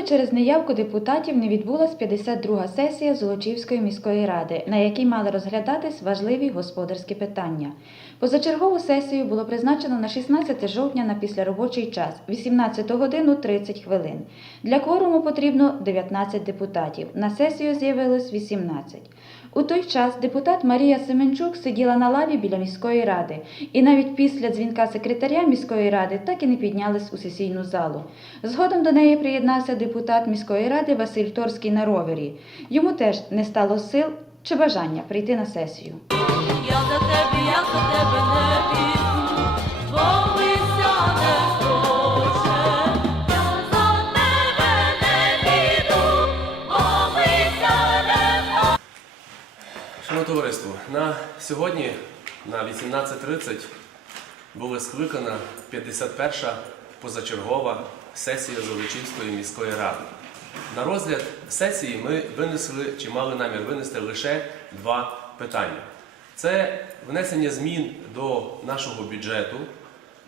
Чергове через неявку депутатів не відбулася 52-га сесія Золочівської міської ради, на якій мали розглядатись важливі господарські питання. Позачергову сесію було призначено на 16 жовтня на післяробочий час 18 годину 30 хвилин. Для кворуму потрібно 19 депутатів. На сесію з'явилось 18. У той час депутат Марія Семенчук сиділа на лаві біля міської ради, і навіть після дзвінка секретаря міської ради так і не піднялась у сесійну залу. Згодом до неї приєднався депутат міської ради Василь Торський на ровері. Йому теж не стало сил чи бажання прийти на сесію. Я за тебе, я за тебе не на сьогодні на 18.30 була скликана 51-ша позачергова сесія Золочівської міської ради. На розгляд сесії ми винесли чи мали намір винести лише два питання. Це внесення змін до нашого бюджету,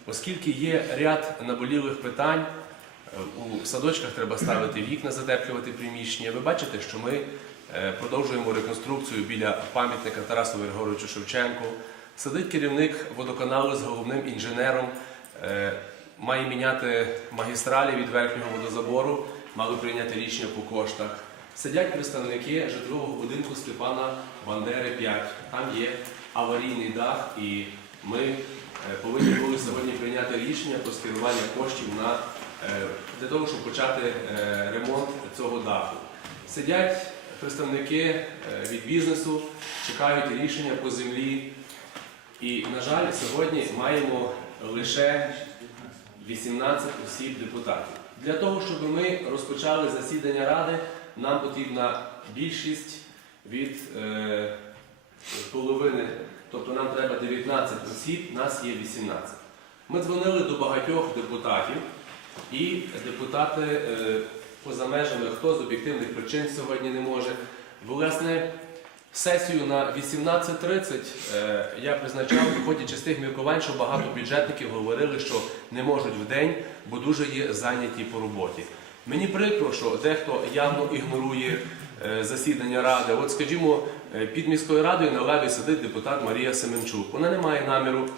оскільки є ряд наболілих питань. Е, У садочках треба ставити вікна, затеплювати приміщення. Ви бачите, що ми продовжуємо реконструкцію біля пам'ятника Тарасу Григоровичу Шевченку. Сидить керівник водоканалу з головним інженером, е, має міняти магістралі від верхнього водозабору, мали прийняти рішення по коштах. Сидять представники житлового будинку Степана Бандери 5. Там є аварійний дах, і ми е, повинні були сьогодні прийняти рішення про скерування коштів на, е, для того, щоб почати е, ремонт цього даху. Сидять представники е, від бізнесу, чекають рішення по землі. І, на жаль, сьогодні маємо лише 18 осіб депутатів. Для того, щоб ми розпочали засідання ради, нам потрібна більшість від е, половини, тобто нам треба 19 осіб, нас є 18. Ми дзвонили до багатьох депутатів, і депутати е, поза межами, хто з об'єктивних причин сьогодні не може. Власне, Сесію на 18.30 е, я призначав, виходячи з тих міркувань, що багато бюджетників говорили, що не можуть в день, бо дуже є зайняті по роботі. Мені прикро, що дехто явно ігнорує е, засідання ради. От, скажімо, е, під міською радою на лаві сидить депутат Марія Семенчук. Вона не має наміру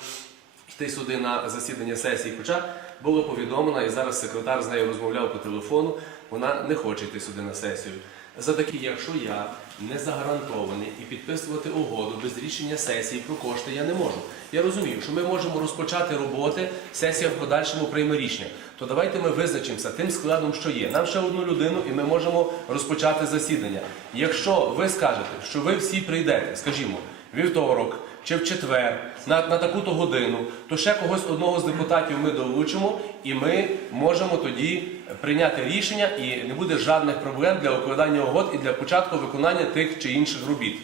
йти сюди на засідання сесії. Хоча було повідомлено, і зараз секретар з нею розмовляв по телефону, вона не хоче йти сюди на сесію. За такі, якщо я не загарантований і підписувати угоду без рішення сесії про кошти я не можу. Я розумію, що ми можемо розпочати роботи, сесія в подальшому прийме рішення. То давайте ми визначимося тим складом, що є. Нам ще одну людину, і ми можемо розпочати засідання. Якщо ви скажете, що ви всі прийдете, скажімо, вівторок чи в четвер на, на таку-то годину, то ще когось одного з депутатів ми долучимо, і ми можемо тоді прийняти рішення, і не буде жодних проблем для укладання угод і для початку виконання тих чи інших робіт.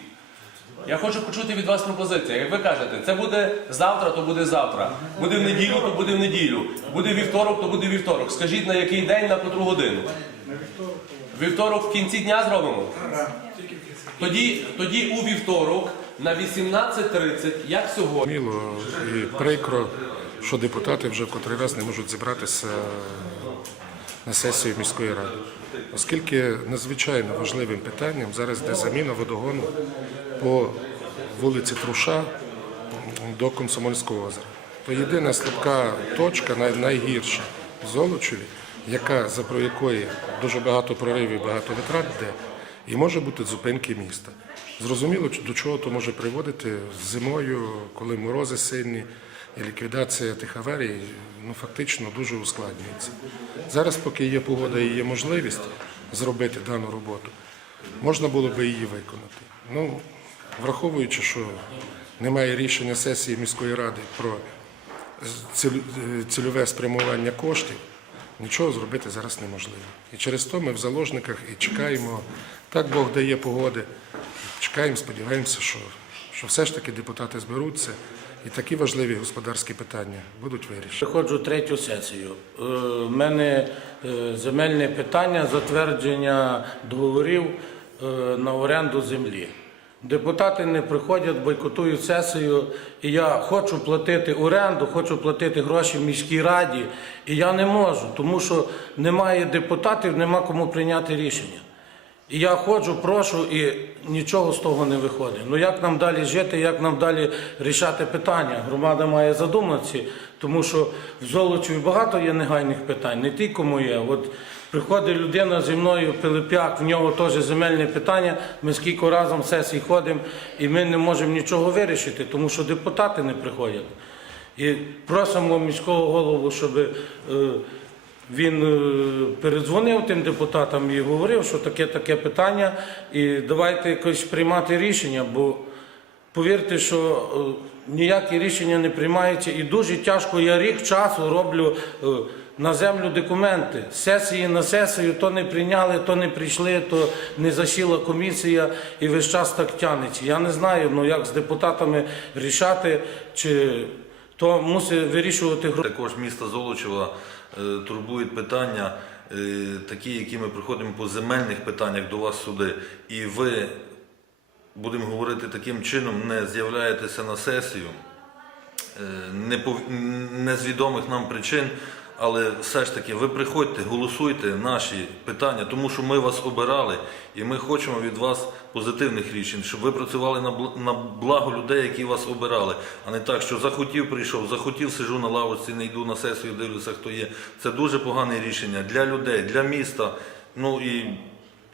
Я хочу почути від вас пропозицію. Як ви кажете, це буде завтра, то буде завтра. Буде в неділю, то буде в неділю. Буде вівторок, то буде вівторок. Скажіть на який день, на котру годину? Вівторок в кінці дня зробимо? Тоді, тоді у вівторок на 18.30, як сьогодні. Міло і прикро, що депутати вже в котрий раз не можуть зібратися на сесію міської ради. Оскільки надзвичайно важливим питанням зараз йде заміна водогону по вулиці Труша до Комсомольського озера. То єдина слабка точка, найгірша в Золочеві, яка за про якої дуже багато проривів, багато витрат йде, і може бути зупинки міста. Зрозуміло, до чого то може приводити зимою, коли морози сильні, і ліквідація тих аварій ну, фактично дуже ускладнюється. Зараз, поки є погода і є можливість зробити дану роботу, можна було би її виконати. Ну, враховуючи, що немає рішення сесії міської ради про цільове спрямування коштів, нічого зробити зараз неможливо. І через то ми в заложниках і чекаємо, так Бог дає погоди, чекаємо, сподіваємося, що, що все ж таки депутати зберуться і такі важливі господарські питання будуть вирішені. Приходжу третю сесію. У мене е, земельне питання затвердження договорів е, на оренду землі. Депутати не приходять, бойкотують сесію, і я хочу платити оренду, хочу платити гроші в міській раді, і я не можу, тому що немає депутатів, нема кому прийняти рішення. І я ходжу, прошу, і нічого з того не виходить. Ну як нам далі жити, як нам далі рішати питання? Громада має задуматися, тому що в Золочеві багато є негайних питань, не тільки моє. От приходить людина зі мною, Пилип'як, в нього теж земельне питання. Ми скільки разом сесій ходимо, і ми не можемо нічого вирішити, тому що депутати не приходять. І просимо міського голову, щоб е, він е, передзвонив тим депутатам і говорив, що таке таке питання, і давайте якось приймати рішення, бо повірте, що е, ніякі рішення не приймаються, і дуже тяжко. Я рік часу роблю е, на землю документи. Сесії на сесію то не прийняли, то не прийшли, то не засіла комісія, і весь час так тянеться. Я не знаю, ну як з депутатами рішати, чи то мусить вирішувати. Також міста Золочева е, турбують питання, е, такі, які ми приходимо по земельних питаннях до вас сюди, і ви, будемо говорити таким чином, не з'являєтеся на сесію е, не з відомих нам причин, але все ж таки ви приходьте, голосуйте наші питання, тому що ми вас обирали і ми хочемо від вас позитивних рішень, щоб ви працювали на бл- на благо людей, які вас обирали, а не так, що захотів, прийшов, захотів, сиджу на лавочці, не йду на сесію, дивлюся, хто є. Це дуже погане рішення для людей, для міста. Ну і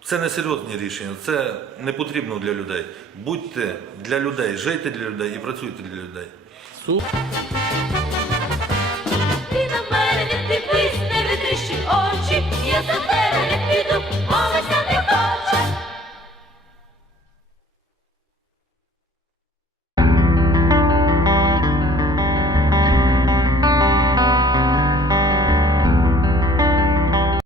це не серйозні рішення, це не потрібно для людей. Будьте для людей, жийте для людей і працюйте для людей.